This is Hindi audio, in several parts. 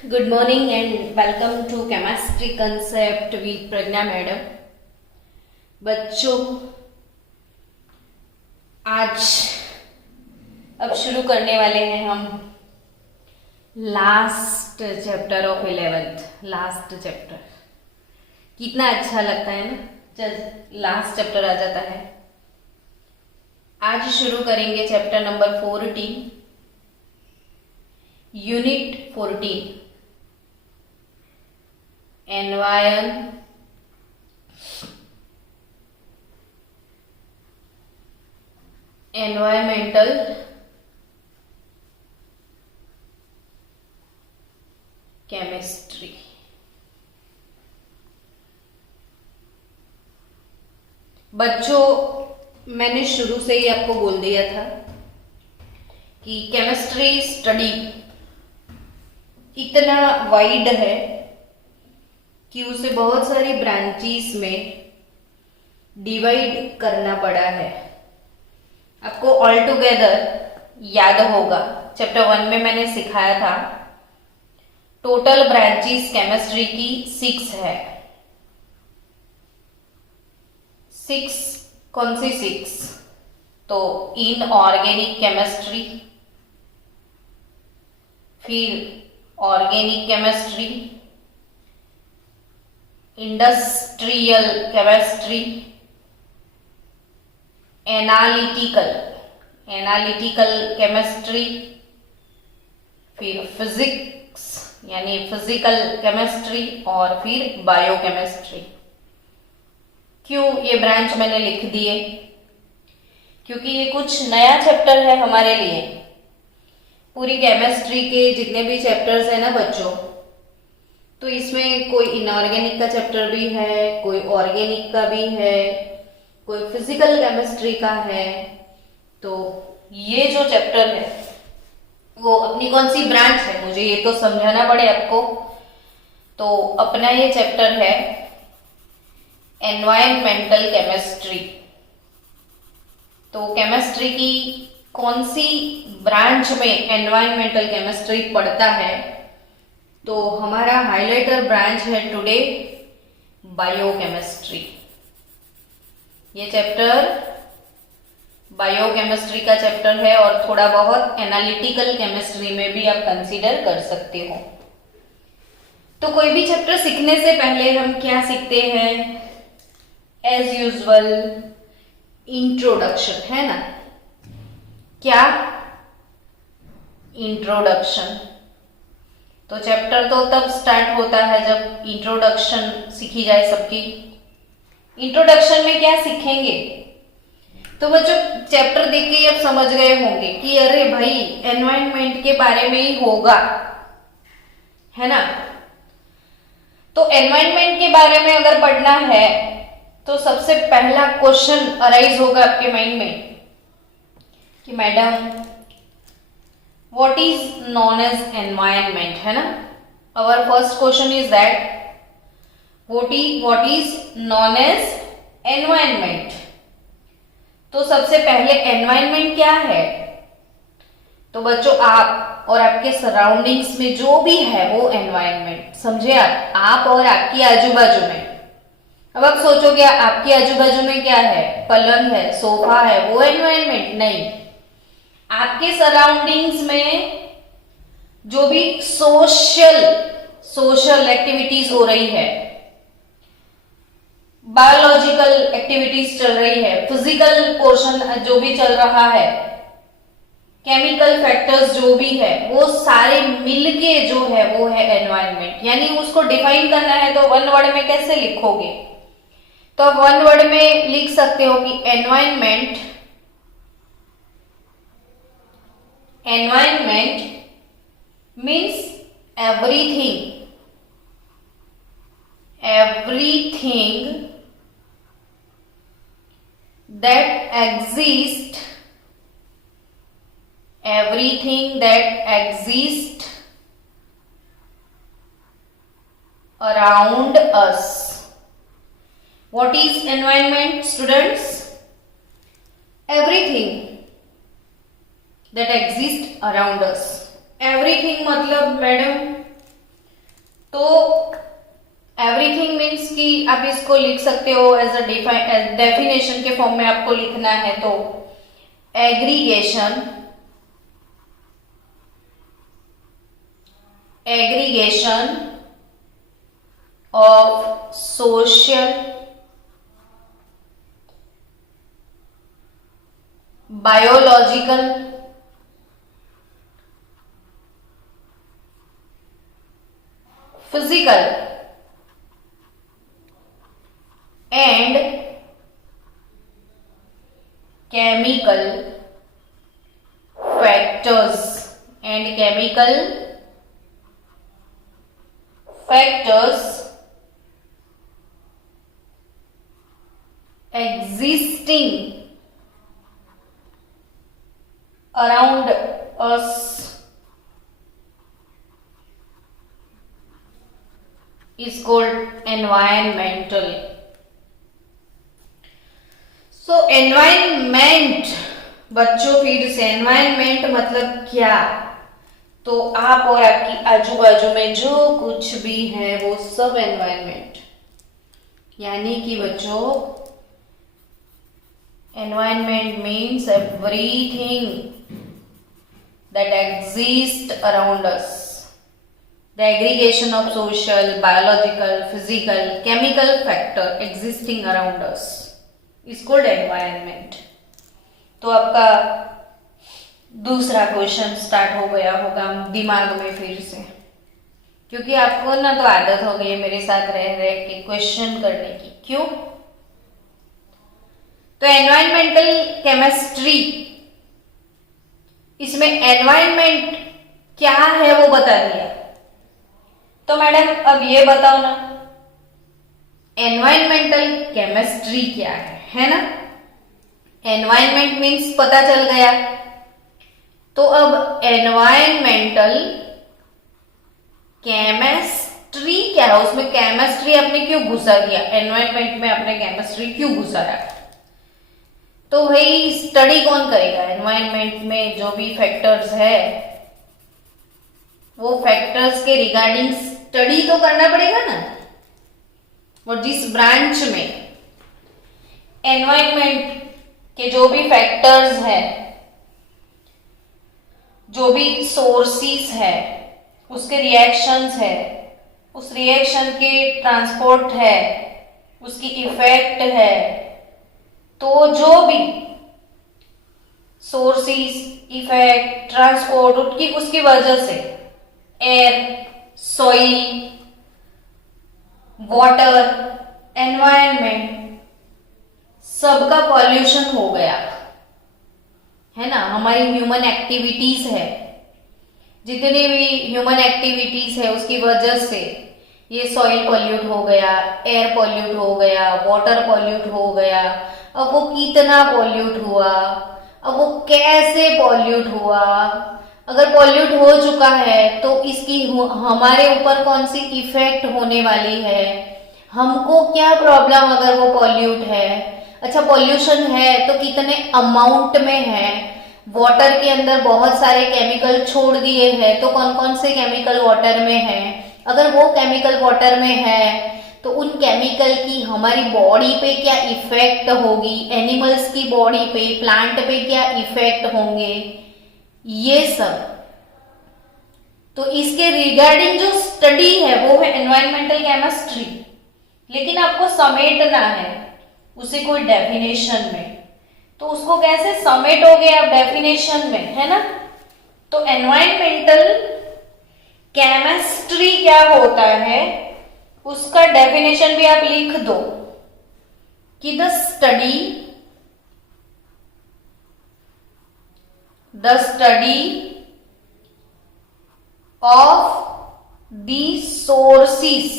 Good morning and welcome to Chemistry Concept with Pragya madam. बच्चों, आज अब शुरू करने वाले हैं हम last chapter of 11th। Last chapter कितना अच्छा लगता है ना जब लास्ट चैप्टर आ जाता है। आज शुरू करेंगे chapter number 14, unit 14, environmental chemistry. बच्चों, मैंने शुरू से ही आपको बोल दिया था कि केमिस्ट्री स्टडी इतना वाइड है कि उसे बहुत सारी ब्रांचेस में डिवाइड करना पड़ा है। आपको ऑल टुगेदर याद होगा, चैप्टर 1 में मैंने सिखाया था टोटल ब्रांचेस केमिस्ट्री की 6 है। 6 कौन सी 6? तो इनऑर्गेनिक केमिस्ट्री, फिर organic chemistry, industrial chemistry, analytical chemistry, फिर फिजिक्स यानी फिजिकल केमिस्ट्री और फिर बायोकेमिस्ट्री। क्यों ये ब्रांच मैंने लिख दिए? क्योंकि ये कुछ नया चैप्टर है हमारे लिए। पूरी केमिस्ट्री के जितने भी चैप्टर्स है ना बच्चों, तो इसमें कोई इनऑर्गेनिक का चैप्टर भी है, कोई ऑर्गेनिक का भी है, कोई फिजिकल केमिस्ट्री का है। तो ये जो चैप्टर है वो अपनी कौन सी ब्रांच है, मुझे ये तो समझाना पड़े आपको। तो अपना ये चैप्टर है एनवायरमेंटल केमिस्ट्री। तो केमिस्ट्री की कौन सी ब्रांच में एनवायरमेंटल केमिस्ट्री पढ़ता है? तो हमारा हाइलाइटर ब्रांच है टुडे बायोकेमिस्ट्री। ये चैप्टर बायोकेमिस्ट्री का चैप्टर है और थोड़ा बहुत एनालिटिकल केमिस्ट्री में भी आप कंसीडर कर सकते हो। तो कोई भी चैप्टर सीखने से पहले हम क्या सीखते हैं? एज यूजुअल इंट्रोडक्शन, है ना? क्या? इंट्रोडक्शन। तो चैप्टर तो तब स्टार्ट होता है जब इंट्रोडक्शन सीखी जाए सबकी। इंट्रोडक्शन में क्या सीखेंगे? तो बच्चों, चैप्टर देख के अब समझ गए होंगे कि अरे भाई एनवायरनमेंट के बारे में ही होगा, है ना? तो एनवायरनमेंट के बारे में अगर पढ़ना है तो सबसे पहला क्वेश्चन अराइज होगा आपके माइंड में कि madam what is known as environment, है ना? Our first question is that what is known as environment। तो सबसे पहले environment क्या है? तो बच्चों, आप और आपके सराउंडिंग्स में जो भी है वो environment समझे। आप और आपकी आजू बाजू में। अब आप सोचोगे आपकी आजू बाजू में क्या है? पलंग है, सोफा है, वो environment नहीं। आपके सराउंडिंग्स में जो भी सोशल एक्टिविटीज हो रही है, बायोलॉजिकल एक्टिविटीज चल रही है, फिजिकल पोर्शन जो भी चल रहा है, केमिकल फैक्टर्स जो भी है, वो सारे मिलके जो है वो है एनवायरनमेंट। यानी उसको डिफाइन करना है तो वन वर्ड में कैसे लिखोगे? तो आप वन वर्ड में लिख सकते हो कि environment means everything that exists around us. What is environment, students? Everything that exist around us। Everything मतलब मैडम तो एवरीथिंग मीन्स कि आप इसको लिख सकते हो एज अ डेफिनेशन के फॉर्म में आपको लिखना है तो aggregation of social, biological, physical and chemical factors existing around us is called environmental. So environment बच्चों, फिर से एनवायरमेंट मतलब क्या? तो आप और आपकी आजू बाजू में जो कुछ भी है वो सब एनवायरमेंट, यानी कि बच्चों environment means everything that exist around us, the aggregation of social, biological, physical, chemical factor existing around us is called environment. तो आपका दूसरा क्वेश्चन स्टार्ट हो गया होगा दिमाग में फिर से, क्योंकि आपको ना तो आदत हो गई है मेरे साथ रह रह के क्वेश्चन करने की। क्यों? तो एनवायरमेंटल केमिस्ट्री, इसमें एनवायरमेंट क्या है वो बता दिया। तो मैडम अब ये बताओ ना, एनवायरमेंटल केमिस्ट्री क्या है ना? एनवायरमेंट मीन्स पता चल गया। तो अब एनवायरमेंटल केमिस्ट्री क्या है, उसमें केमिस्ट्री आपने क्यों घुसा दिया, एनवायरमेंट में आपने केमिस्ट्री क्यों घुसाया? तो भाई स्टडी कौन करेगा? एनवायरमेंट में जो भी फैक्टर्स है वो फैक्टर्स के रिगार्डिंग स्टडी तो करना पड़ेगा ना। और जिस ब्रांच में एनवायरमेंट के जो भी फैक्टर्स है, जो भी सोर्सेस है, उसके रिएक्शंस है, उस रिएक्शन के ट्रांसपोर्ट है, उसकी इफेक्ट है, तो जो भी सोर्सेस, इफेक्ट, ट्रांसपोर्ट उसकी वजह से एयर, सॉइल, वाटर, एनवायरनमेंट सबका पॉल्यूशन हो गया है ना। हमारी ह्यूमन एक्टिविटीज है, जितनी भी ह्यूमन एक्टिविटीज है उसकी वजह से ये सॉइल पॉल्यूट हो गया, एयर पॉल्यूट हो गया, वाटर पॉल्यूट हो गया। अब वो कितना पॉल्यूट हुआ, अब वो कैसे पॉल्यूट हुआ, अगर पॉल्यूट हो चुका है तो इसकी हमारे ऊपर कौन सी इफेक्ट होने वाली है, हमको क्या प्रॉब्लम अगर वो पॉल्यूट है। अच्छा, पॉल्यूशन है तो कितने अमाउंट में है, वाटर के अंदर बहुत सारे केमिकल छोड़ दिए हैं तो कौन कौन से केमिकल वाटर में है, अगर वो केमिकल वाटर में है तो उन केमिकल की हमारी बॉडी पे क्या इफेक्ट होगी, एनिमल्स की बॉडी पे, प्लांट पे क्या इफेक्ट होंगे, ये सब। तो इसके रिगार्डिंग जो स्टडी है वो है एनवायरमेंटल केमिस्ट्री। लेकिन आपको समेटना है उसे कोई डेफिनेशन में, तो उसको कैसे समेटोगे आप डेफिनेशन में, है ना। तो एनवायरमेंटल केमिस्ट्री क्या होता है उसका डेफिनेशन भी आप लिख दो कि the study of the sources,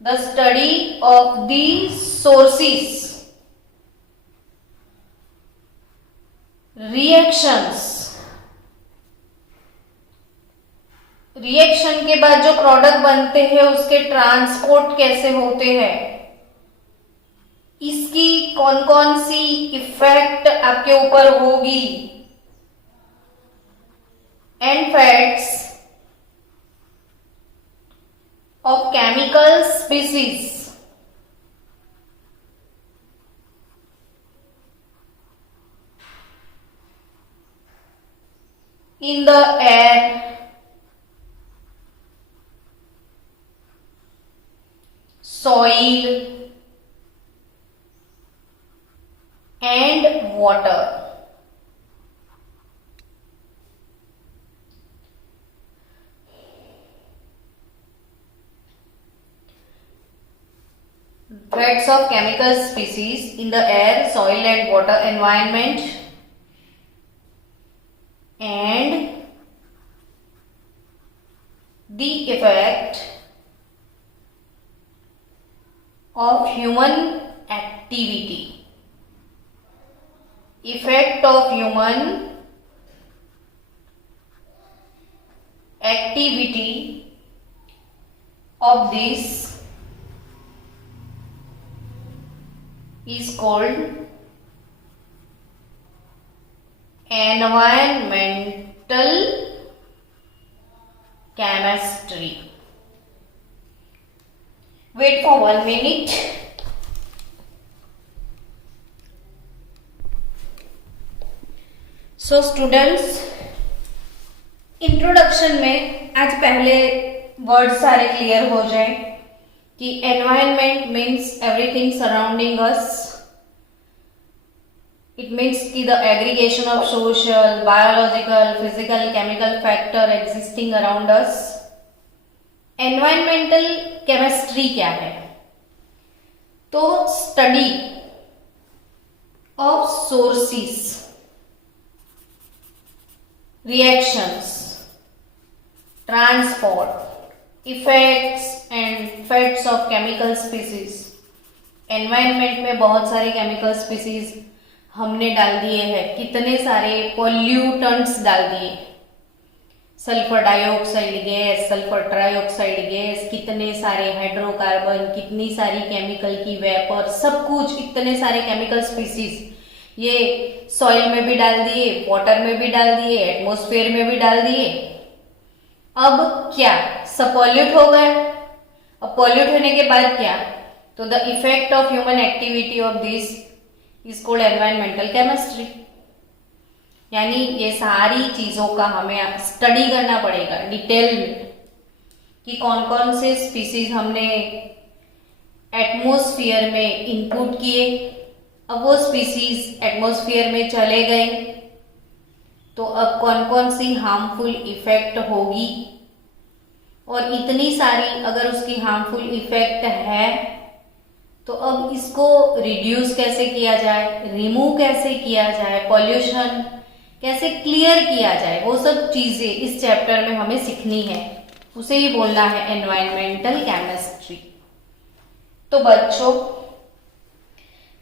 the study of the sources, reaction के बाद जो प्रोडक्ट बनते हैं उसके ट्रांसपोर्ट कैसे होते हैं, इसकी कौन कौन सी इफेक्ट आपके ऊपर होगी, and facts species in the air, soil and water. Threats of chemical species in the air, soil and water environment, and the effect of human activity. Effect of human activity of this is called environmental chemistry. Wait for 1 minute. So students, introduction में आज पहले वर्ड सारे क्लियर हो जाए कि environment means everything surrounding us. It means कि the aggregation of social, biological, physical, chemical factor existing around us. Environmental chemistry क्या है? तो study of sources, reactions, transport, effects and effects of chemical species. Environment में बहुत सारे केमिकल स्पीसीज हमने डाल दिए हैं, कितने सारे पॉल्यूटेंट्स डाल दिए. Sulphur dioxide gas, sulphur trioxide gas, कितने सारे हाइड्रोकार्बन, कितनी सारी केमिकल की वेपर, सब कुछ इतने सारे केमिकल स्पीसीज ये सॉइल में भी डाल दिए, वाटर में भी डाल दिए, एटमॉस्फेयर में भी डाल दिए. अब क्या? सब पॉल्यूट हो गए. अब पॉल्यूट होने के बाद क्या? तो the effect of human activity of this is called environmental chemistry. यानी ये सारी चीजों का हमें स्टडी करना पड़ेगा डिटेल में कि कौन कौन से स्पीसीज हमने एटमॉस्फेयर में इनपुट किए. अब वो स्पीसीज एटमॉस्फेयर में चले गए तो अब कौन कौन सी हार्मफुल इफेक्ट होगी, और इतनी सारी अगर उसकी हार्मफुल इफेक्ट है तो अब इसको रिड्यूस कैसे किया जाए, रिमूव कैसे किया जाए, पॉल्यूशन कैसे क्लियर किया जाए, वो सब चीजें इस चैप्टर में हमें सीखनी है. उसे ही बोलना है एनवायरमेंटल केमिस्ट्री. तो बच्चों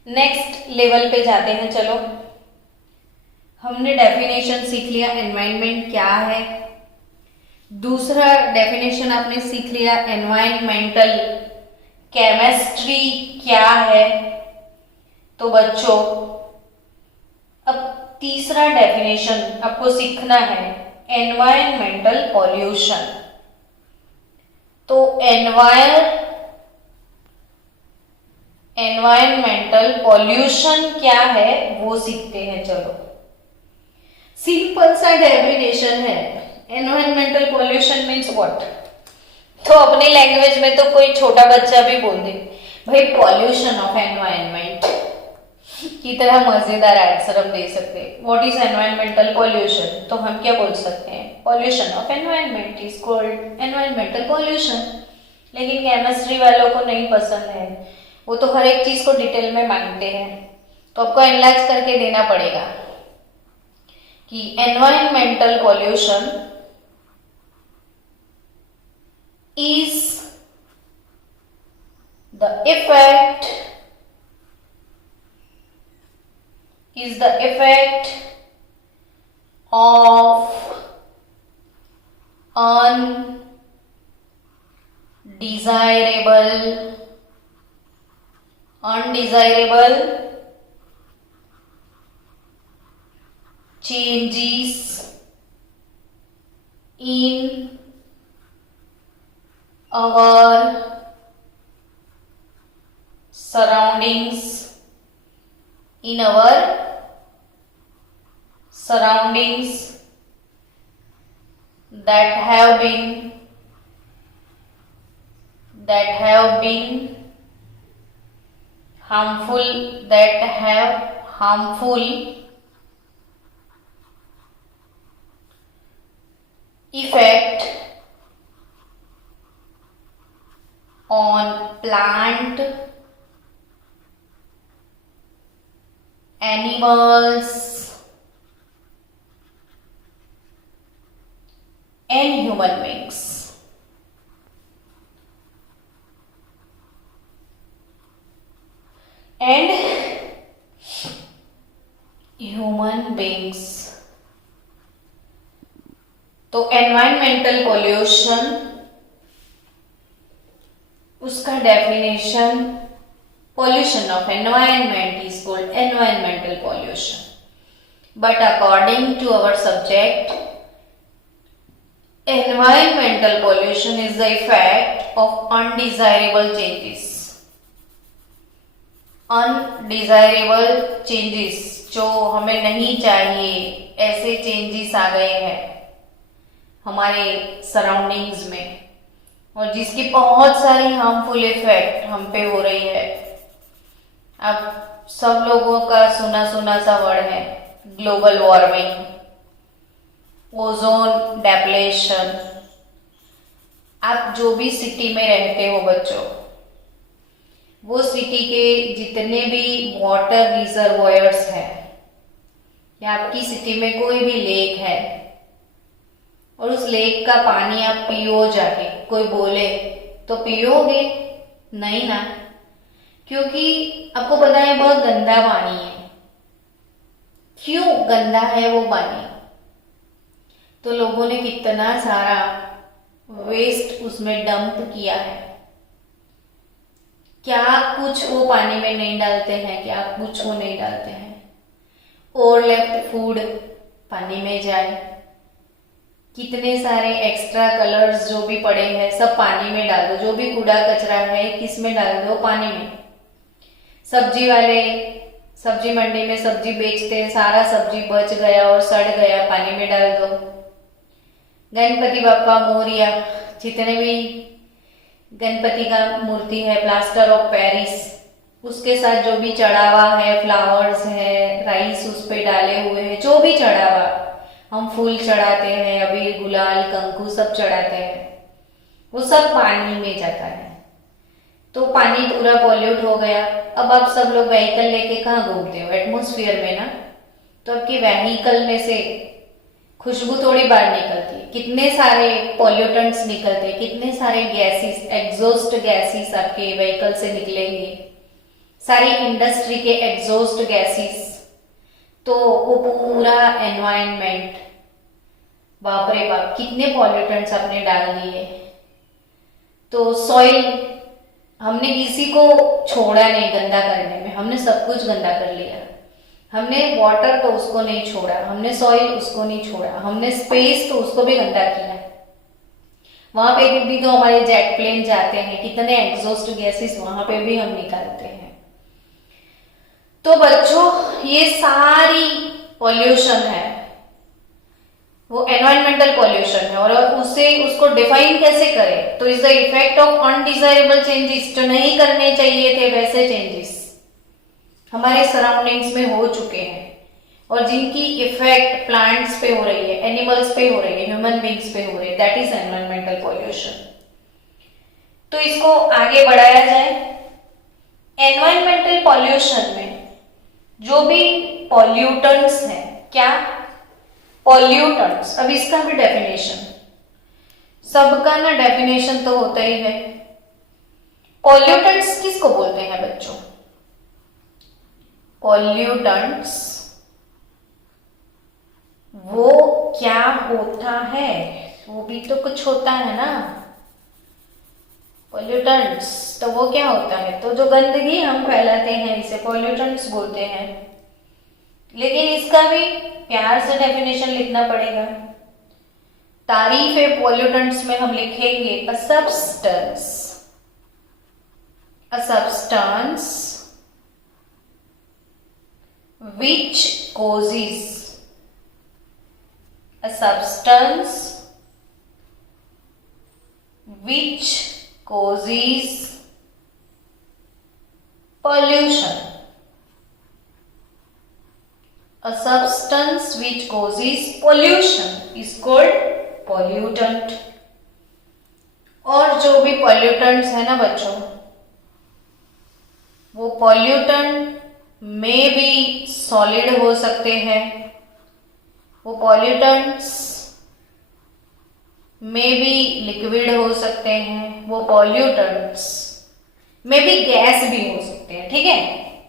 नेक्स्ट लेवल पे जाते हैं. चलो, हमने डेफिनेशन सीख लिया एनवायरनमेंट क्या है. दूसरा डेफिनेशन आपने सीख लिया एनवायरमेंटल केमिस्ट्री क्या है. तो बच्चों अब तीसरा डेफिनेशन आपको सीखना है एनवायरमेंटल पॉल्यूशन. तो एनवायरमेंटल पॉल्यूशन क्या है वो सीखते हैं. चलो, सिंपल सा डेफिनेशन है. Environmental pollution means what? तो अपने लैंग्वेज में तो कोई छोटा बच्चा भी बोल दे भाई पॉल्यूशन ऑफ एनवायरनमेंट, की तरह मजेदार आंसर हम दे सकते हैं. What is environmental pollution? तो हम क्या बोल सकते हैं? Pollution of environment is called environmental pollution. लेकिन केमिस्ट्री वालों को नहीं पसंद है, वो तो हर एक चीज को डिटेल में मांगते हैं. तो आपको एनालाइज करके देना पड़ेगा कि environmental pollution is the effect of undesirable changes in our surroundings, in our surroundings that have been harmful, that have harmful effect on plant, animals and human beings. And human beings. तो एनवायरमेंटल पॉल्यूशन, उसका definition, pollution of environment is called environmental pollution. But according to our subject, environmental pollution is the effect of undesirable changes. Undesirable changes, जो हमें नहीं चाहिए, ऐसे चेंजेस आ गए हैं हमारे सराउंडिंग्स में और जिसकी बहुत सारी हार्मफुल इफेक्ट हम पे हो रही है. अब सब लोगों का सुना सुना सा वर्ड है ग्लोबल वार्मिंग, ओजोन डेप्लेशन. आप जो भी सिटी में रहते हो बच्चों, वो सिटी के जितने भी वाटर रिजर्वॉयर्स हैं या आपकी सिटी में कोई भी लेक है और उस लेक का पानी आप पियो जाके, कोई बोले तो पियोगे नहीं ना, क्योंकि आपको पता है बहुत गंदा पानी है. क्यों गंदा है वो पानी? तो लोगों ने कितना सारा वेस्ट उसमें डंप किया है. क्या कुछ वो पानी में नहीं डालते हैं, क्या कुछ वो नहीं डालते हैं. और लेफ्ट फूड पानी में जाए, कितने सारे एक्स्ट्रा कलर्स जो भी पड़े हैं सब पानी में डाल दो. जो भी कूड़ा कचरा है किस में डाल दो? पानी में. सब्जी वाले सब्जी मंडी में सब्जी बेचते हैं, सारा सब्जी बच गया और सड़ गया, पानी में डाल दो. गणपति बप्पा मोरिया, जितने भी गणपति का मूर्ति है, प्लास्टर ऑफ पेरिस, उसके साथ जो भी चढ़ावा है, फ्लावर्स है, राइस उस पे डाले हुए हैं, जो भी चढ़ावा, हम फूल चढ़ाते हैं, अबीर गुलाल कंकु सब चढ़ाते हैं, वो सब पानी में जाता है. तो पानी पूरा पॉल्यूट हो गया. अब आप सब लोग व्हीकल लेके कहाँ घूमते हो? एटमोस्फियर में ना. तो आपकी व्हीकल में से खुशबू थोड़ी बाहर निकलती है, कितने सारे पॉल्यूटेंट्स निकलते हैं, कितने सारे गैसेस, एग्जॉस्ट गैसेस आपके व्हीकल से निकलेंगे, सारी इंडस्ट्री के एग्जॉस्ट गैसेस. तो वो पूरा एनवायरनमेंट, बाप रे बाप कितने पॉल्यूटेंट्स आपने डाल दिए. तो सॉइल, हमने किसी को छोड़ा नहीं गंदा करने में, हमने सब कुछ गंदा कर लिया. हमने वाटर तो उसको नहीं छोड़ा, हमने सॉइल उसको नहीं छोड़ा, हमने स्पेस तो उसको भी गंदा किया. वहां पे भी तो हमारे जेट प्लेन जाते हैं, कितने एग्जॉस्ट गैसेस वहां पे भी हम निकालते हैं. तो बच्चों ये सारी पॉल्यूशन है, वो एनवायरमेंटल पॉल्यूशन है. और उसको डिफाइन कैसे करें? तो is the effect of undesirable changes, जो नहीं करने चाहिए थे वैसे चेंजेस हमारे सराउंडिंग्स में हो चुके हैं और जिनकी इफेक्ट प्लांट्स पे हो रही है, एनिमल्स पे हो रही है, ह्यूमन बींग्स पे हो रही है, दैट इज एनवायरमेंटल पॉल्यूशन. तो इसको आगे बढ़ाया जाए. एनवायरमेंटल पॉल्यूशन में जो भी पॉल्यूटेंट्स हैं, क्या पॉल्यूटेंट्स, अब इसका भी डेफिनेशन, सबका ना डेफिनेशन तो होता ही है. पॉल्यूटेंट्स किसको बोलते हैं बच्चों? पॉल्यूटेंट्स वो क्या होता है? वो भी तो कुछ होता है ना. पॉल्यूटेंट्स तो वो क्या होता है? तो जो गंदगी हम फैलाते हैं इसे पॉल्यूटेंट्स बोलते हैं. लेकिन इसका भी प्यार से डेफिनेशन लिखना पड़ेगा. तारीफ है पॉल्यूटेंट्स में हम लिखेंगे a substance which causes a substance which causes pollution. A substance which causes pollution is called pollutant. और जो भी pollutants है ना बच्चों, वो pollutant में भी solid हो सकते हैं, वो pollutants में भी लिक्विड हो सकते हैं, वो pollutants में भी गैस भी हो सकते हैं. ठीक है,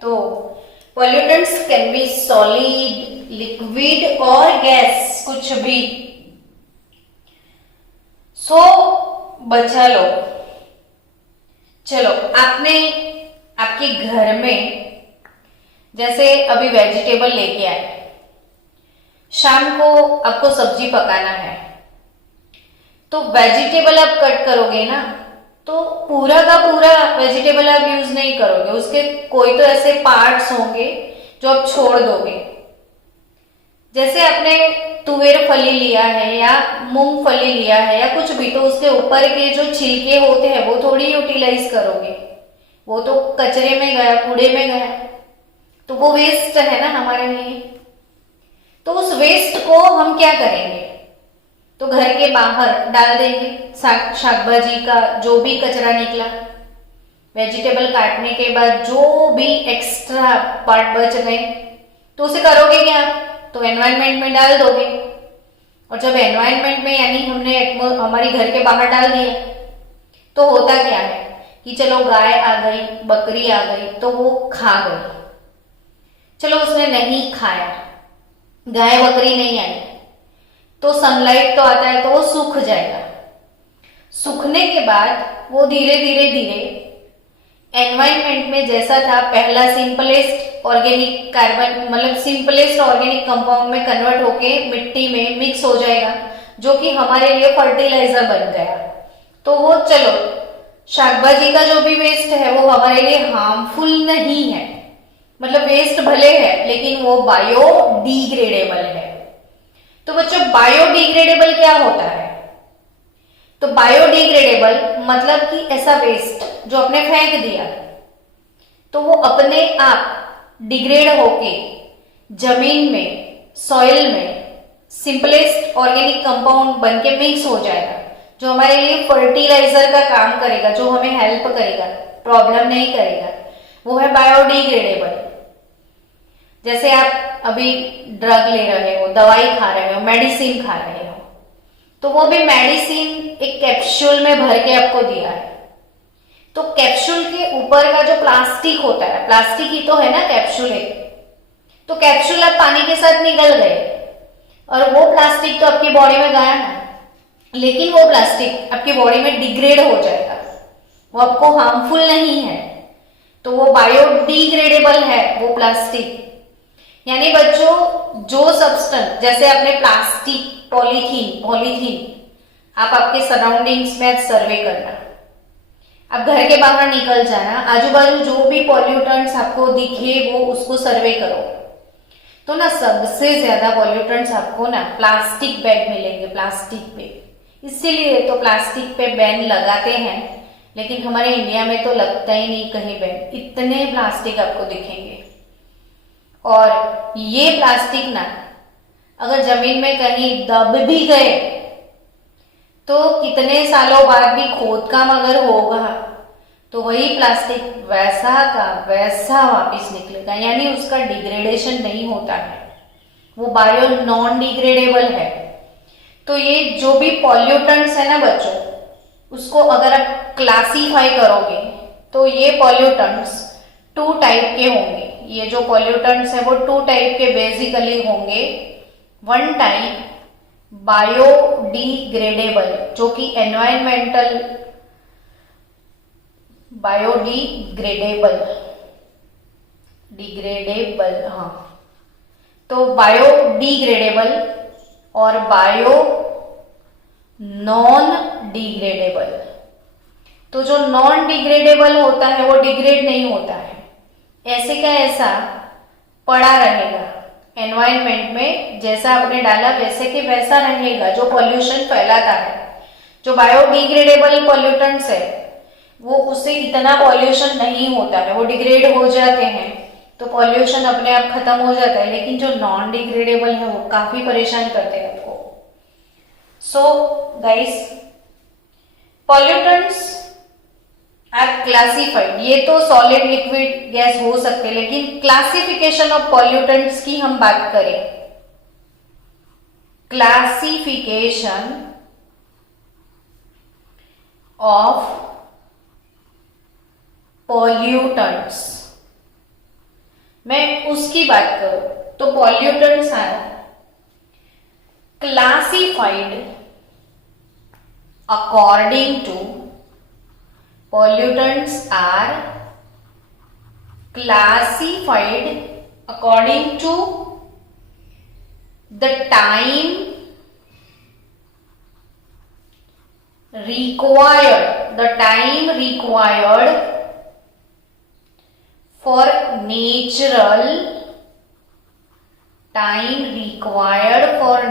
तो pollutants can be solid, liquid और गैस, कुछ भी. सो बच्चा लोग, चलो आपने आपके घर में जैसे अभी वेजिटेबल लेके आए, शाम को आपको सब्जी पकाना है, तो वेजिटेबल आप कट करोगे ना, तो पूरा का पूरा वेजिटेबल आप यूज नहीं करोगे, उसके कोई तो ऐसे पार्ट्स होंगे जो आप छोड़ दोगे. जैसे आपने तुवेर फली लिया है या मूंगफली लिया है या कुछ भी, तो उसके ऊपर के जो छिलके होते हैं वो थोड़ी यूटिलाइज करोगे, वो तो कचरे में गया, कूड़े में गया, तो वो वेस्ट है ना हमारे लिए. तो उस वेस्ट को हम क्या करेंगे, तो घर के बाहर डाल देंगे. शाकभाजी का जो भी कचरा निकला, वेजिटेबल काटने के बाद जो भी एक्स्ट्रा पार्ट बच गए, तो उसे करोगे क्या, तो एनवायरनमेंट में डाल दोगे. और जब एनवायरनमेंट में यानी हमने हमारी घर के बाहर डाल दिया, तो होता क्या है कि चलो गाय आ गई, बकरी आ गई, तो वो खा गई. चलो उसने नहीं खाया, गाय बकरी नहीं आई, तो सनलाइट तो आता है, तो वो सूख जाएगा. सूखने के बाद वो धीरे धीरे धीरे एनवायरनमेंट में जैसा था पहला सिंपलेस्ट ऑर्गेनिक कार्बन, मतलब सिंपलेस्ट ऑर्गेनिक कंपाउंड में कन्वर्ट होके मिट्टी में मिक्स हो जाएगा, जो कि हमारे लिए फर्टिलाइजर बन गया. तो वो चलो शाकभाजी का जो भी वेस्ट है वो हमारे लिए हार्मफुल नहीं है, मतलब वेस्ट भले है लेकिन वो बायोडिग्रेडेबल है. तो बच्चों बायोडिग्रेडेबल क्या होता है, तो बायोडिग्रेडेबल मतलब कि ऐसा वेस्ट जो आपने फेंक दिया, तो वो अपने आप डिग्रेड होके जमीन में, सॉइल में सिंपलेस्ट ऑर्गेनिक कंपाउंड बन के मिक्स हो जाएगा, जो हमारे लिए फर्टिलाइजर का काम करेगा, जो हमें हेल्प करेगा, प्रॉब्लम नहीं करेगा, वो है बायोडिग्रेडेबल. जैसे आप अभी ड्रग ले रहे हो, दवाई खा रहे हो, मेडिसिन खा रहे हो, तो वो भी मेडिसिन एक कैप्सूल में भर के आपको दिया है, तो कैप्सूल के ऊपर का जो प्लास्टिक होता है, प्लास्टिक ही तो है ना कैप्सूल है, तो कैप्सूल अब पानी के साथ निकल गए और वो प्लास्टिक तो आपकी बॉडी में गया ना, लेकिन वो प्लास्टिक आपकी बॉडी में डिग्रेड हो जाएगा, वो आपको हार्मफुल नहीं है, तो वो बायोडिग्रेडेबल है वो प्लास्टिक. यानी बच्चों जो सब्सटेंस, जैसे आपने प्लास्टिक, पॉलीथीन आप आपके सराउंडिंग्स में सर्वे करना, आप घर के बाहर निकल जाना, आजू बाजू जो भी पॉल्यूटेंट्स आपको दिखे वो उसको सर्वे करो, तो ना सबसे ज्यादा पॉल्यूटेंट्स आपको ना प्लास्टिक बैग मिलेंगे, प्लास्टिक बैग. इसीलिए तो प्लास्टिक पे बैन लगाते हैं, लेकिन हमारे इंडिया में तो लगता ही नहीं कहीं बैन, इतने प्लास्टिक आपको दिखेंगे. और ये प्लास्टिक ना अगर जमीन में कहीं दब भी गए तो कितने सालों बाद भी खोदकाम अगर होगा तो वही प्लास्टिक वैसा का वैसा वापस निकलेगा, यानी उसका डिग्रेडेशन नहीं होता है, वो बायो नॉन डिग्रेडेबल है. तो ये जो भी पॉल्यूटेंट्स है ना बच्चों, उसको अगर आप क्लासीफाई करोगे तो ये पॉल्यूटेंट्स 2 टाइप के होंगे. ये जो पॉल्यूटेंट्स है वो 2 टाइप के बेसिकली होंगे. 1 टाइप बायोडिग्रेडेबल, जो कि एनवायरमेंटल बायोडिग्रेडेबल, हाँ, तो बायोडिग्रेडेबल और बायो नॉन डिग्रेडेबल. तो जो नॉन डिग्रेडेबल होता है वो डिग्रेड नहीं होता है, ऐसे का ऐसा पड़ा रहेगा एनवायरनमेंट में, जैसा आपने डाला वैसे के वैसा रहेगा। जो पॉल्यूशन फैलाता है, जो बायोडिग्रेडेबल पॉल्यूटेंट्स है, वो उससे इतना पॉल्यूशन नहीं होता है, वो डिग्रेड हो जाते हैं तो पॉल्यूशन अपने आप खत्म हो जाता है। लेकिन जो नॉन डिग्रेडेबल है वो काफी परेशान करते हैं आपको। So guys, pollutants are classified. ये तो सॉलिड, लिक्विड, गैस हो सकते हैं, लेकिन क्लासिफिकेशन ऑफ पॉल्यूटेंट्स की हम बात करें, क्लासिफिकेशन ऑफ पॉल्यूटेंट्स, मैं उसकी बात करूं तो pollutants are classified according to, pollutants are classified according to the time required, for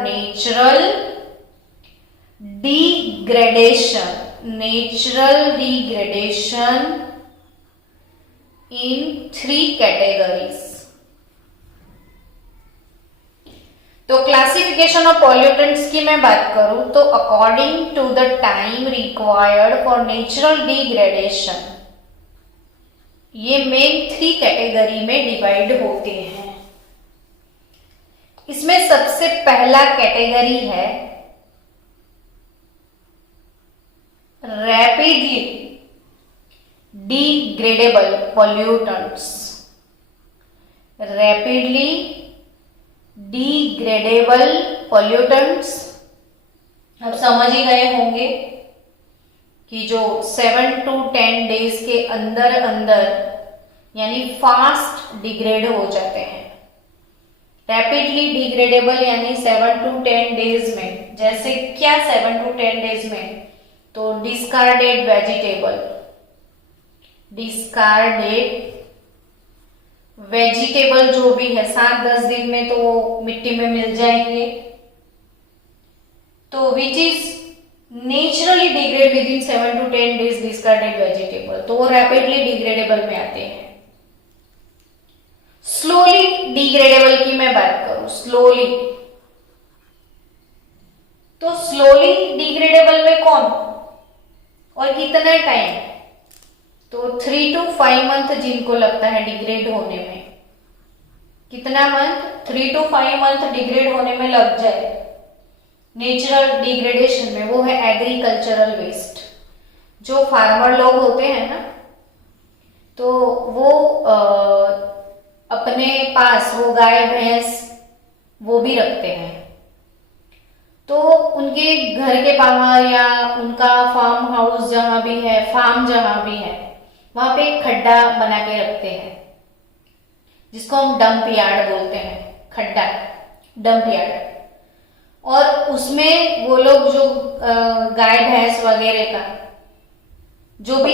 natural degradation in 3 categories. तो क्लासिफिकेशन ऑफ पॉल्यूटेंट्स की मैं बात करूं तो according to the time required for natural degradation, ये मेन 3 कैटेगरी में डिवाइड होते हैं। इसमें सबसे पहला कैटेगरी है rapidly degradable pollutants. Rapidly degradable pollutants, आप समझ ही गए होंगे कि जो 7 to 10 डेज के अंदर यानी फास्ट डिग्रेड हो जाते हैं। रैपिडली डिग्रेडेबल यानी 7 to 10 डेज में, जैसे क्या 7 to 10 डेज में, तो डिस्कार्डेड वेजिटेबल जो भी है 7-10 दिन में तो वो मिट्टी में मिल जाएंगे। तो which is naturally degrade with in 7 to 10 days discarded vegetable, तो वो रैपिडली डिग्रेडेबल में आते हैं। स्लोली डिग्रेडेबल की मैं बात करूं, तो स्लोली डिग्रेडेबल में कौन और कितना टाइम, तो 3 to 5 मंथ जिनको लगता है डिग्रेड होने में। कितना मंथ? 3 to 5 मंथ डिग्रेड होने में लग जाए नेचुरल डिग्रेडेशन में। वो है एग्रीकल्चरल वेस्ट। जो फार्मर लोग होते हैं ना, तो वो अपने पास वो गाय भैंस वो भी रखते हैं, तो उनके घर के बाहर या उनका फार्म हाउस जहां भी है, फार्म जहां भी है, वहां पे एक खड्डा बना के रखते हैं जिसको हम डंप यार्ड बोलते हैं, खड्डा, डंप यार्ड। और उसमें वो लोग जो गाय भैंस वगैरह का जो भी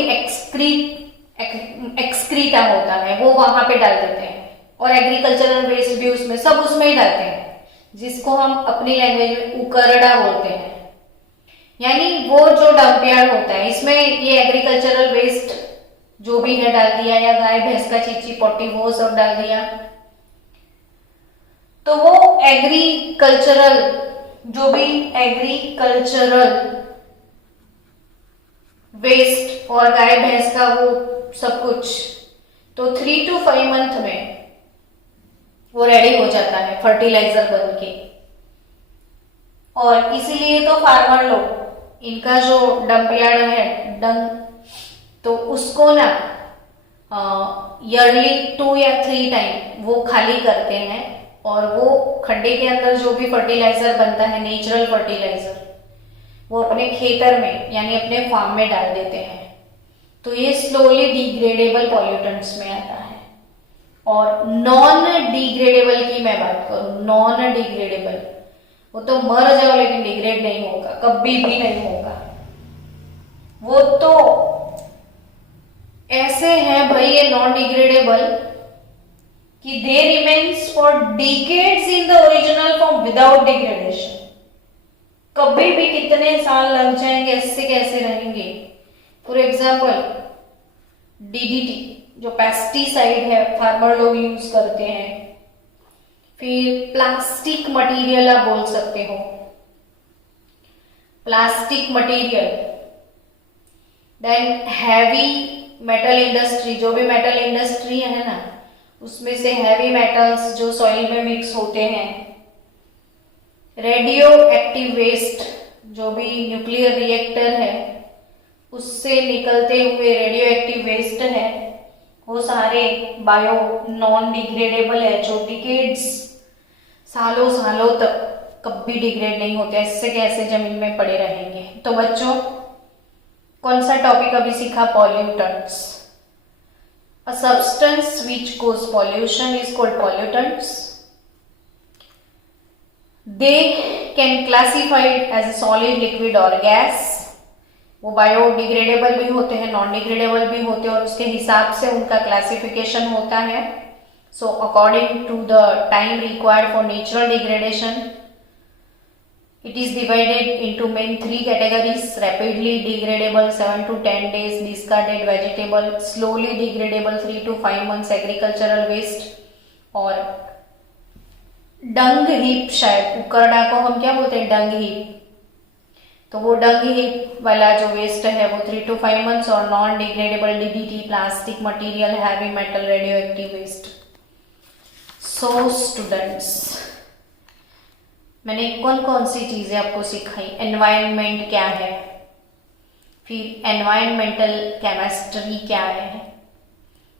एक्सक्रीटा होता है वो वहां पे डाल देते हैं, और एग्रीकल्चरल वेस्ट भी उसमें, सब उसमें ही डालते हैं, जिसको हम अपनी लैंग्वेज में उकरड़ा बोलते हैं। यानी वो जो डंप यार्ड होता है, इसमें ये एग्रीकल्चरल वेस्ट जो भी है डाल दिया, या गाय भैंस का चीची पोटी वो सब डाल दिया, तो वो एग्रीकल्चरल वेस्ट और गाय भैंस का वो सब कुछ, तो 3 to 5 मंथ में वो रेडी हो जाता है फर्टिलाइजर बन के। और इसीलिए तो फार्मर लोग इनका जो डंप यार्ड है डंप, तो उसको ना ईयरली 2 या 3 टाइम वो खाली करते हैं, और वो खड्डे के अंदर जो भी फर्टिलाइजर बनता है, नेचुरल फर्टिलाइजर, वो अपने खेतर में यानी अपने फार्म में डाल देते हैं। तो ये स्लोली डिग्रेडेबल पॉल्यूटेंट्स में आता है। और नॉन डिग्रेडेबल की मैं बात करूं, नॉन डिग्रेडेबल, वो तो मर जाओ लेकिन डिग्रेड नहीं होगा, कभी भी नहीं होगा। वो तो ऐसे हैं भाई, ये नॉन डिग्रेडेबल कि they remains for decades in the original form without degradation. कभी भी कितने साल लग जाएंगे, इससे कैसे रहेंगे। फॉर एग्जाम्पल डीडीटी जो पेस्टिसाइड है फार्मर लोग यूज करते हैं, फिर प्लास्टिक मटेरियल आप बोल सकते हो, plastic material, then heavy metal industry, जो भी मेटल इंडस्ट्री है ना उसमें से हैवी मेटल्स जो सॉइल में मिक्स होते हैं, रेडियो एक्टिव वेस्ट जो भी न्यूक्लियर रिएक्टर है उससे निकलते हुए रेडियो एक्टिव वेस्ट है, वो सारे बायो नॉन डिग्रेडेबल है, जो डिकेड्स सालों सालों तक कभी डिग्रेड नहीं होते, इससे कैसे जमीन में पड़े रहेंगे। तो बच्चों कौन सा टॉपिक अभी सीखा, pollutants. A substance which cause pollution is called pollutants. They can classified as a solid, liquid और गैस। वो बायोडिग्रेडेबल भी होते हैं, नॉन डिग्रेडेबल भी होते हैं और उसके हिसाब से उनका क्लासिफिकेशन होता है। So according to the time required for natural degradation it is divided into main 3 categories: rapidly degradable 7 to 10 days, discarded vegetable, slowly degradable 3 to 5 months agricultural waste, और डंग हीप, शायद उकरडा को हम क्या बोलते हैं, डंग हीप। तो वो डंग हीप वाला जो वेस्ट है वो 3 to 5 months, और non degradable DDT, plastic material, heavy metal, radioactive waste. So students मैंने कौन कौन सी चीजें आपको सिखाई, एनवायरनमेंट क्या है, फिर एनवायरनमेंटल केमिस्ट्री क्या है,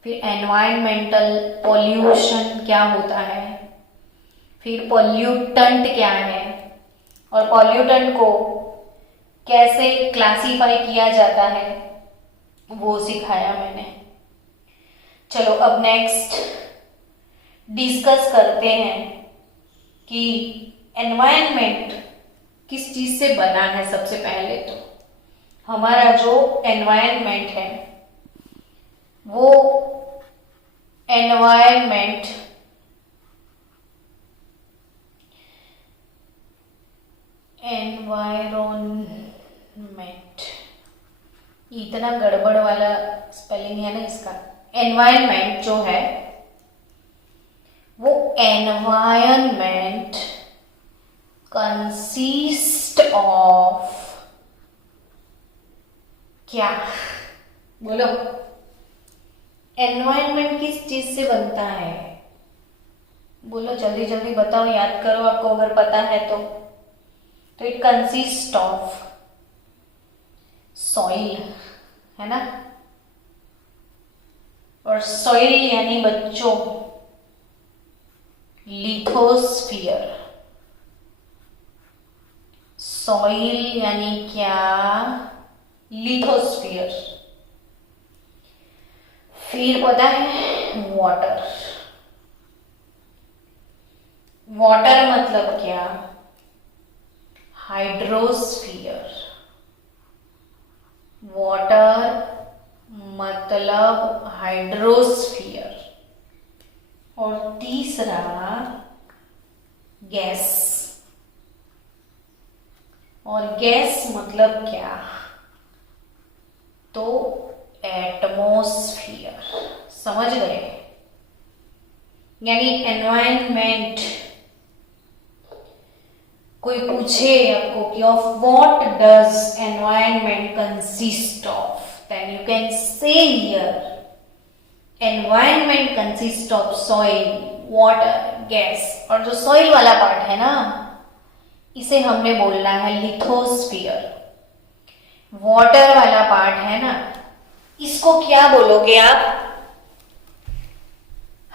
फिर एनवायरनमेंटल पॉल्यूशन क्या होता है, फिर पॉल्यूटेंट क्या है, और पॉल्यूटेंट को कैसे क्लासीफाई किया जाता है वो सिखाया मैंने। चलो अब नेक्स्ट डिस्कस करते हैं कि एनवायरनमेंट किस चीज से बना है। सबसे पहले तो हमारा जो एनवायरनमेंट है वो एनवायरनमेंट इतना गड़बड़ वाला स्पेलिंग है ना इसका। एनवायरनमेंट जो है वो एनवायरनमेंट कंसिस्ट ऑफ क्या, बोलो। एनवायरनमेंट किस चीज से बनता है, बोलो जल्दी जल्दी बताओ, याद करो आपको अगर पता है तो इट कंसिस्ट ऑफ सॉइल, है ना। और सॉइल यानी बच्चों लिथोस्फीयर। सॉइल यानी क्या, लिथोस्फीयर। फिर पता है वाटर। वाटर मतलब क्या, हाइड्रोस्फीयर। वाटर मतलब हाइड्रोस्फीयर। और तीसरा गैस। और गैस मतलब क्या, तो एटमॉस्फियर। समझ गए। यानी एनवायरनमेंट, कोई पूछे आपको कि of what does environment consist of, then you can say here environment consist of soil, water, gas. और जो सॉइल वाला पार्ट है ना इसे हमने बोलना है लिथोस्फीयर। वाटर वाला पार्ट है ना इसको क्या बोलोगे आप,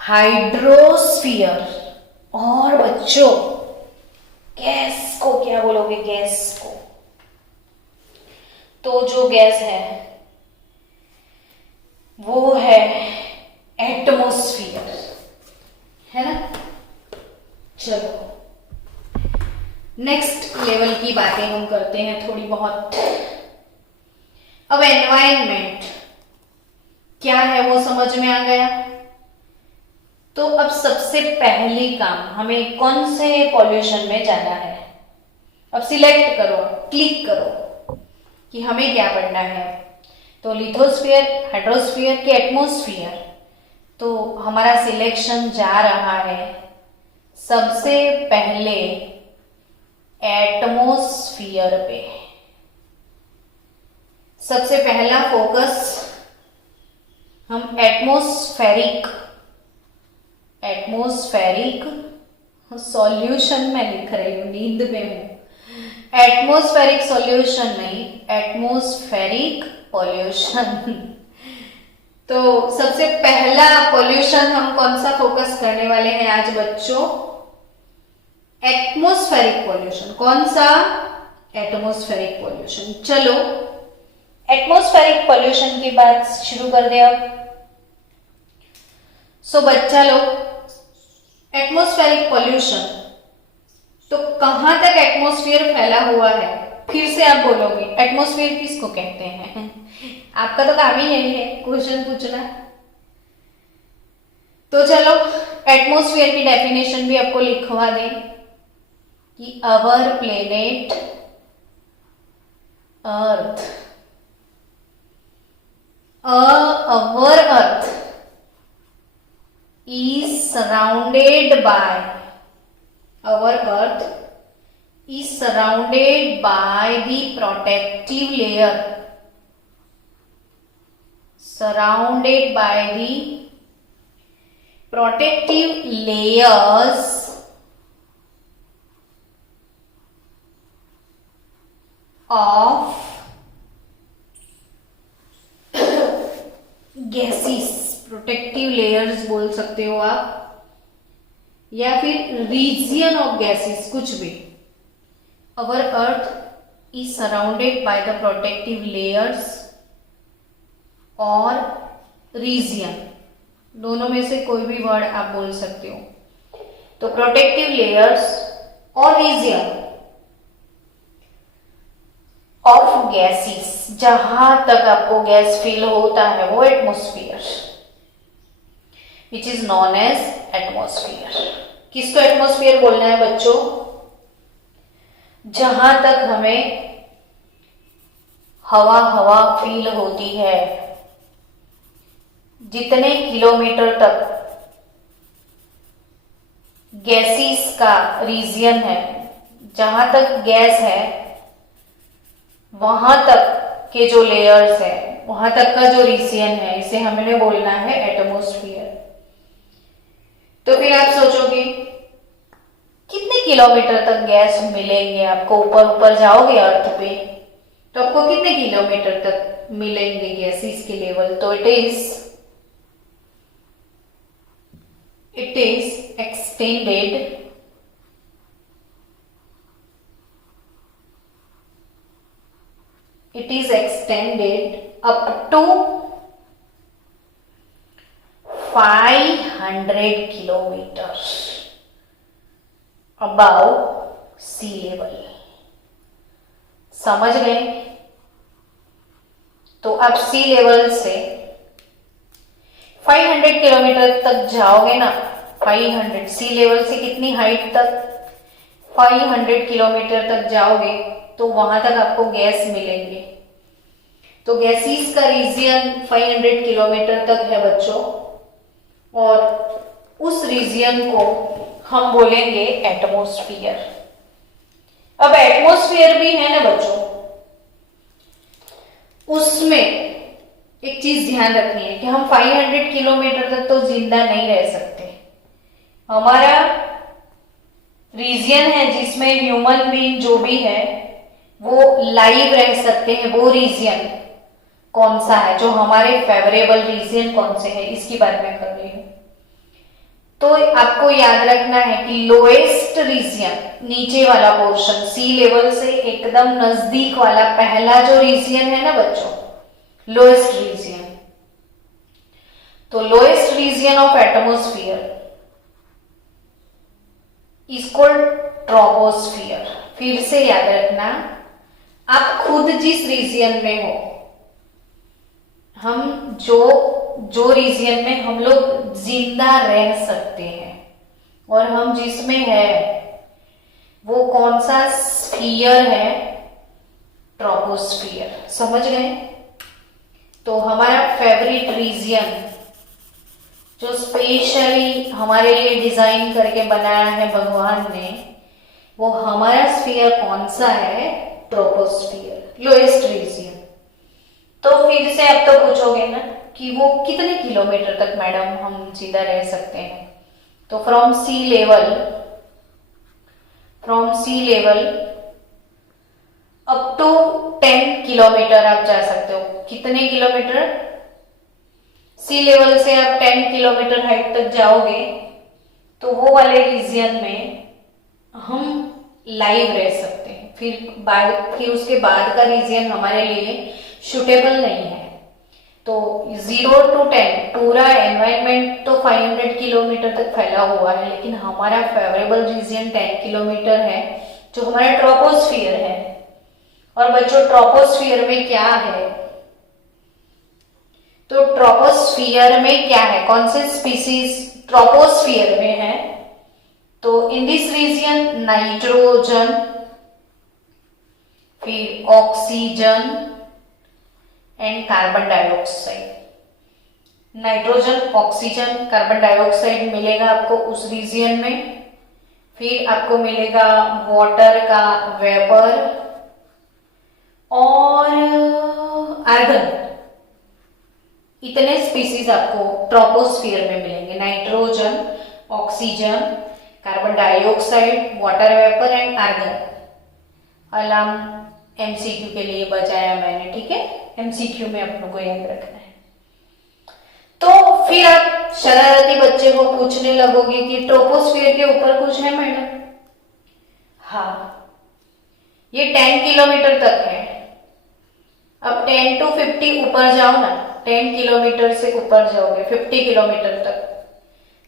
हाइड्रोस्फीयर। और बच्चों गैस को क्या बोलोगे, गैस को तो जो गैस है वो है एटमॉस्फियर, है ना। चलो नेक्स्ट लेवल की बातें हम करते हैं थोड़ी बहुत। अब एनवायरनमेंट क्या है वो समझ में आ गया। तो अब सबसे पहली काम हमें कौन से पॉल्यूशन में जाना है। अब सिलेक्ट करो, क्लिक करो कि हमें क्या पढ़ना है। तो लिथोस्फीयर, हाइड्रोस्फीयर के एटमॉस्फेयर। तो हमारा सिलेक्शन जा रहा है सबसे पहले एटमॉस्फियर पे। सबसे पहला फोकस हम एटमॉस्फेरिक सॉल्यूशन में लिख रही हूँ, नींद में हूं। एटमॉस्फेरिक सॉल्यूशन नहीं, एटमॉस्फेरिक पॉल्यूशन। तो सबसे पहला पॉल्यूशन हम कौन सा फोकस करने वाले हैं आज बच्चों? Atmospheric pollution. कौन सा? Atmospheric pollution. चलो एटमॉस्फेरिक पॉल्यूशन की बात शुरू कर दे अब। सो बच्चा लोग, एटमॉस्फेरिक पॉल्यूशन, तो कहां तक एटमॉस्फेयर फैला हुआ है? फिर से आप बोलोगे एटमॉस्फेयर किसको कहते हैं? आपका तो काम ही यही है, क्वेश्चन पूछना। तो चलो एटमॉस्फेयर की डेफिनेशन भी आपको लिखवा दें कि our planet earth, our earth is surrounded by, our earth is surrounded by the protective layer, surrounded by the protective layers of gases। Protective layers बोल सकते हो आप, या फिर रीजियन ऑफ गैसेस, कुछ भी। Our earth is surrounded by the protective layers और रीजियन, दोनों में से कोई भी वर्ड आप बोल सकते हो। तो प्रोटेक्टिव लेयर्स और रीजियन ऑफ गैसेस, जहां तक आपको गैस फील होता है वो atmosphere, which is known as atmosphere. किसको एटमॉस्फेयर बोलना है बच्चों? जहां तक हमें हवा हवा फील होती है, जितने किलोमीटर तक गैसेस का रीजियन है, जहां तक गैस है वहां तक के जो लेयर्स है, वहां तक का जो रीजियन है, इसे हमने बोलना है एटमॉस्फेयर। तो फिर आप सोचोगे कितने किलोमीटर तक गैस मिलेंगे आपको? ऊपर ऊपर जाओगे अर्थ पे तो आपको कितने किलोमीटर तक मिलेंगे गैसेस के लेवल? तो it is extended up to 500 kilometers above sea level। समझ गए? तो आप सी लेवल से 500 किलोमीटर तक जाओगे ना, 500 सी लेवल से कितनी हाइट तक? 500 किलोमीटर तक जाओगे तो वहां तक आपको गैस मिलेंगे। तो गैसेस का रीजियन 500 किलोमीटर तक है बच्चों, और उस रीजियन को हम बोलेंगे एटमॉस्फेयर। अब एटमॉस्फेयर भी है ना बच्चों, उसमें एक चीज ध्यान रखनी है कि हम 500 किलोमीटर तक तो जिंदा नहीं रह सकते। हमारा रीजियन है जिसमें ह्यूमन बीइंग जो भी है वो लाइव रह सकते हैं। वो रीजियन कौन सा है? जो हमारे फेवरेबल रीजियन कौन से है, इसकी बात मैं कर रही हूं। तो आपको याद रखना है कि लोएस्ट रीजियन, नीचे वाला पोर्शन, सी लेवल से एकदम नजदीक वाला पहला जो रीजियन है ना बच्चों, लोएस्ट रीजियन, तो lowest region of atmosphere is called troposphere. फिर से याद रखना, आप खुद जिस रीजियन में हो, हम जो जो रीजन में हम लोग जिंदा रह सकते हैं और हम जिसमें है वो कौन सा स्फीयर है? ट्रोपोस्फियर। समझ गए? तो हमारा फेवरेट रीजन जो स्पेशली हमारे लिए डिजाइन करके बनाया है भगवान ने, वो हमारा स्फीयर कौन सा है? Troposphere, lowest region. तो फिर से आप तो पूछोगे ना कि वो कितने किलोमीटर तक मैडम हम सीधा रह सकते हैं? तो from sea level up to 10 kilometre आप जा सकते हो। कितने किलोमीटर? सी लेवल से आप 10 किलोमीटर हाइट तक जाओगे तो वो वाले रीजन में हम लाइव रह सकते हैं। फिर उसके बाद का रीजन हमारे लिए सुटेबल नहीं है। तो 0 to 10 पूरा एनवायरनमेंट तो 500 किलोमीटर तक फैला हुआ है, लेकिन हमारा फेवरेबल रीजन 10 किलोमीटर है जो हमारा ट्रोपोस्फियर है। और बच्चों ट्रोपोस्फियर में क्या है? तो ट्रोपोस्फियर में क्या है? कौन से स्पीसीज ट्रोपोस्फियर में है? तो इन दिस रीजन नाइट्रोजन, फिर oxygen and carbon dioxide. Nitrogen, oxygen, carbon dioxide मिलेगा आपको उस रीजन में। फिर आपको मिलेगा वाटर का वेपर और आर्गन। इतने स्पीसीज आपको ट्रोपोस्फियर में मिलेंगे। Nitrogen, oxygen, carbon dioxide, water vapour and argon. Alarm MCQ के लिए बचाया मैंने, ठीक है? एमसीक्यू में अपनों को याद रखना है। तो फिर आप शरारती बच्चे को पूछने लगोगे कि ट्रोपोस्फियर के ऊपर कुछ है मैडम? हाँ, ये 10 किलोमीटर तक है। अब 10 to 50 ऊपर जाओ ना, 10 किलोमीटर से ऊपर जाओगे 50 किलोमीटर तक,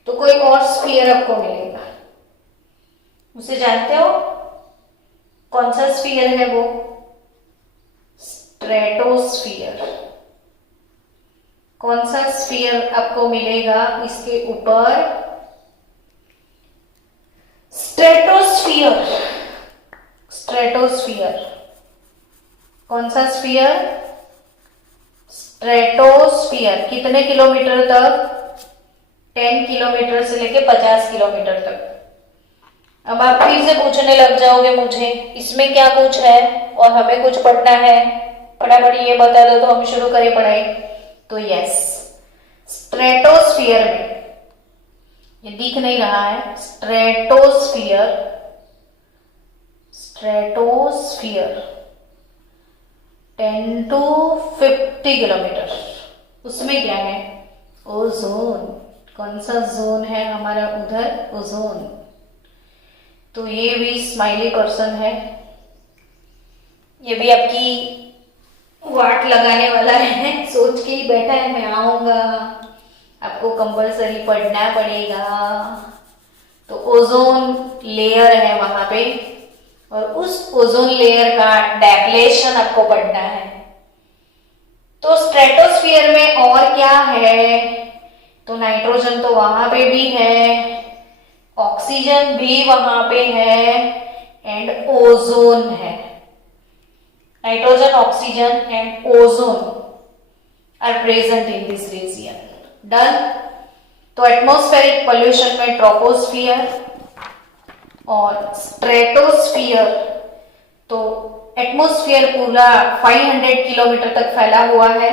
तो कोई और स्फीयर आपको मिलेगा। उसे जानते हो? कौन सा स्फीयर है वो? स्ट्रेटोस्फियर। कौन सा स्फीयर आपको मिलेगा इसके ऊपर? स्ट्रेटोस्फियर। स्ट्रेटोस्फियर। कौन सा स्फीयर? स्ट्रेटोस्फियर। कितने किलोमीटर तक? 10 किलोमीटर से लेके 50 किलोमीटर तक। अब आप फिर से पूछने लग जाओगे मुझे इसमें क्या कुछ है और हमें कुछ पढ़ना है, फटाफट ये बता दो तो हम शुरू करें पढ़ाई। तो यस, स्ट्रेटोस्फियर में, ये दिख नहीं रहा है, स्ट्रेटोस्फियर 10 to 50 किलोमीटर। उसमें क्या है? ओजोन। कौन सा जोन है हमारा उधर? ओजोन। तो ये भी स्माइली पर्सन है, ये भी आपकी वाट लगाने वाला है, सोच के ही बैठा है मैं आऊंगा, आपको कंपल्सरी पढ़ना पड़ेगा। तो ओजोन लेयर है वहां पे और उस ओजोन लेयर का डेप्लेशन आपको पढ़ना है। तो स्ट्रेटोस्फियर में और क्या है? तो नाइट्रोजन तो वहां पे भी है, ऑक्सीजन भी वहां पे है एंड ओजोन है। Nitrogen, oxygen and ozone are present in this region. Done. तो एटमॉस्फेरिक पोल्यूशन में ट्रोपोस्फियर और स्ट्रेटोस्फियर, तो एटमॉस्फेयर पूरा 500 किलोमीटर तक फैला हुआ है,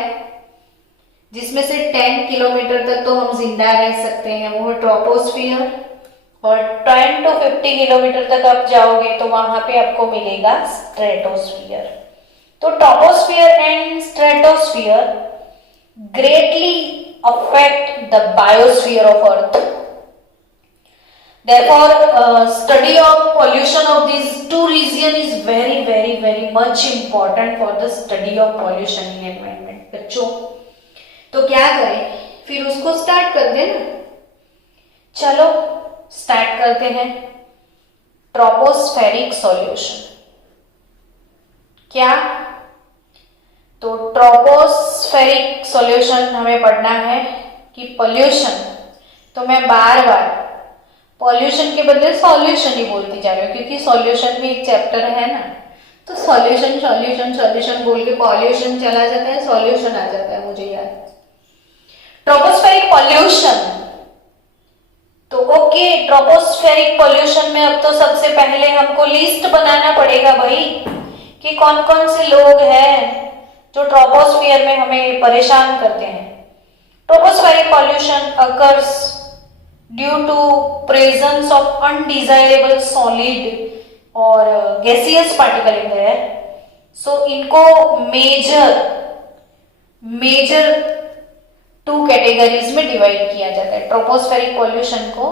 जिसमें से 10 किलोमीटर तक तो हम जिंदा रह सकते हैं, वो ट्रोपोस्फियर। और 10 to 50 किलोमीटर तक आप जाओगे तो वहां पे आपको मिलेगा स्ट्रेटोस्फियर। तो troposphere and stratosphere greatly affect the biosphere of earth. Therefore, study of pollution of these two regions is very much important for the study of pollution in environment. बच्चों, तो क्या करें? फिर उसको स्टार्ट कर देना। चलो स्टार्ट करते हैं। ट्रोपोस्फेरिक सॉल्यूशन क्या? तो ट्रोपोस्फेरिक ट्रोपोस्फेरिक सॉल्यूशन हमें पढ़ना है कि पोल्यूशन, तो मैं बार बार पॉल्यूशन के बदले सॉल्यूशन ही बोलती जा रही हूँ क्योंकि सॉल्यूशन भी एक चैप्टर है ना, तो सॉल्यूशन सॉल्यूशन सॉल्यूशन बोल के पॉल्यूशन चला जाता है, सॉल्यूशन आ जाता है मुझे याद। ट्रोपोस्फेरिक पॉल्यूशन, तो ओके, ट्रोपोस्फेरिक पॉल्यूशन में अब तो सबसे पहले हमको लिस्ट बनाना पड़ेगा भाई कि कौन कौन से लोग हैं जो ट्रोपोस्फियर में हमें परेशान करते हैं। Tropospheric pollution occurs due to presence of undesirable solid और gaseous particle in the air. So इनको मेजर 2 कैटेगरीज में डिवाइड किया जाता है। ट्रोपोस्फेरिक पॉल्यूशन को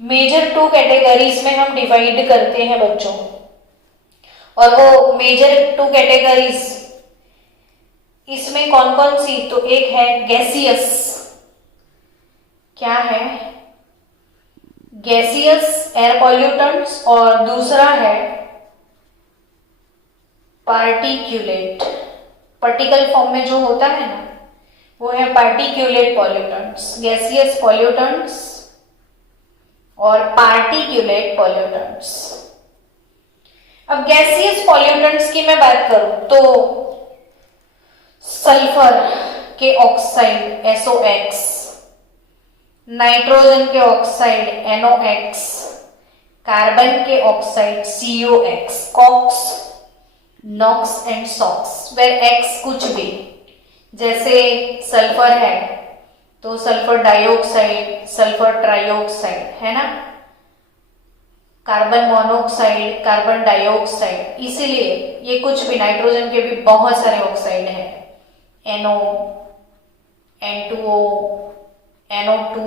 मेजर 2 कैटेगरीज में हम डिवाइड करते हैं बच्चों, और वो मेजर 2 कैटेगरीज इसमें कौन कौन सी, तो एक है गैसियस, क्या है, गैसियस एयर पॉल्यूटेंट्स, और दूसरा है पार्टिक्यूलेट, पार्टिकल फॉर्म में जो होता है ना वो है पार्टिक्यूलेट पॉल्यूटेंट्स, गैसियस पॉल्यूटेंट्स और पार्टिक्यूलेट पॉल्यूटेंट्स। अब गैसियस पॉल्यूटेंट्स की मैं बात करूं तो सल्फर के ऑक्साइड SOx, नाइट्रोजन के ऑक्साइड NOx, कार्बन के oxide COX, COx, NOx and SOx, where X कुछ भी, जैसे सल्फर है तो सल्फर डाइऑक्साइड, सल्फर ट्राइऑक्साइड है ना, कार्बन मोनोऑक्साइड, कार्बन डाइऑक्साइड, इसीलिए ये कुछ भी, नाइट्रोजन के भी बहुत सारे ऑक्साइड हैं, NO, N2O, NO2,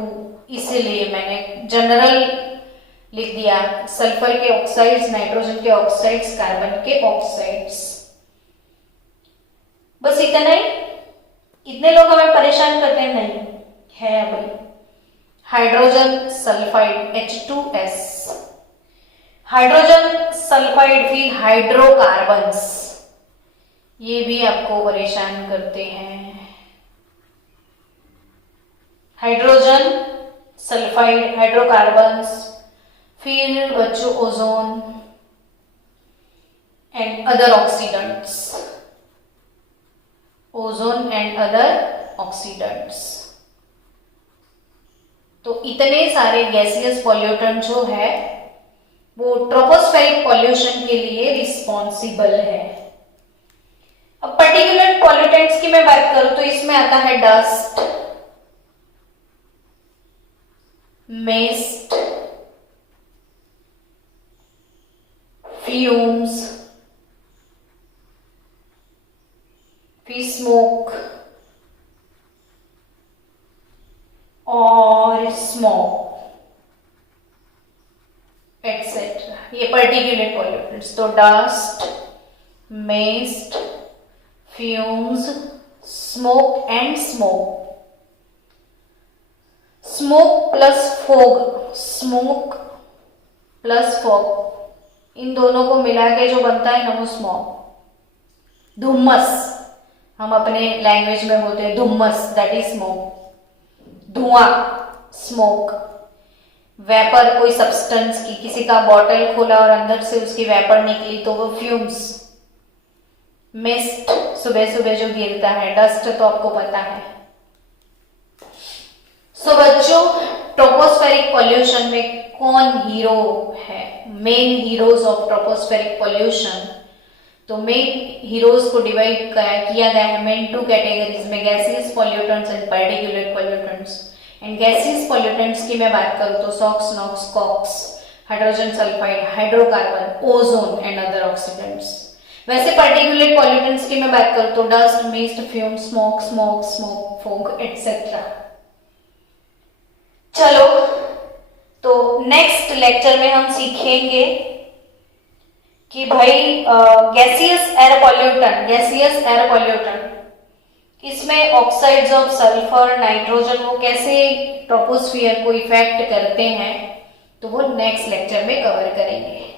इसीलिए मैंने जनरल लिख दिया, सल्फर के ऑक्साइड्स, नाइट्रोजन के ऑक्साइड्स, कार्बन के ऑक्साइड्स। बस इतना ही, इतने लोग हमें परेशान करते हैं, नहीं है भाई। Hydrogen sulphide H2S, hydrogen sulphide फिर हाइड्रोकार्बन्स, ये भी आपको परेशान करते हैं। हाइड्रोजन सल्फाइड, हाइड्रोकार्बन्स, फिर बच्चों ozone and other oxidants, ozone and other oxidants. तो इतने सारे गैसियस पॉल्यूटेंट जो है वो ट्रोपोस्फेरिक पॉल्यूशन के लिए रिस्पॉन्सिबल है। अब पर्टिकुलर पॉल्यूटेंट्स की मैं बात करूं तो इसमें आता है डस्ट, मिस्ट, फ्यूम्स, फिर स्मोक और स्मोक एटसेट्रा, ये पर्टिकुलेट पॉल्यूटेंट्स। तो dust, mist, fumes, smoke and smoke, smoke plus fog, smoke plus fog, इन दोनों को मिला के जो बनता है ना वो स्मोक, धुम्मस, हम अपने लैंग्वेज में बोलते हैं धुम्मस, दैट इज स्मोक, धुआं स्मोक, वेपर कोई सब्सटेंस की, किसी का बॉटल खोला और अंदर से उसकी वेपर निकली तो वो फ्यूम्स, मिस्ट सुबह सुबह जो गिरता है, डस्ट तो आपको पता है। सो बच्चों, ट्रोपोस्फेरिक पॉल्यूशन में कौन हीरो है, main heroes of tropospheric pollution, तो मेन हीरोज को डिवाइड किया गया है मेन 2 कैटेगरीज में, gaseous pollutants and particulate pollutants. And gaseous pollutants की मैं बात करूं तो SOx, NOx, COx, hydrogen sulphide, hydrocarbon, ozone and other oxidants. वैसे पार्टिकुलेट पॉल्यूटेंट्स की मैं बात करूं तो dust, mist, fume, smoke, fog etcetera. चलो, तो नेक्स्ट लेक्चर में हम सीखेंगे कि भाई गैसियस एयर पॉल्यूटेंट, इसमें ऑक्साइड्स ऑफ सल्फर, नाइट्रोजन, वो कैसे ट्रोपोस्फियर को इफेक्ट करते हैं, तो वो नेक्स्ट लेक्चर में कवर करेंगे।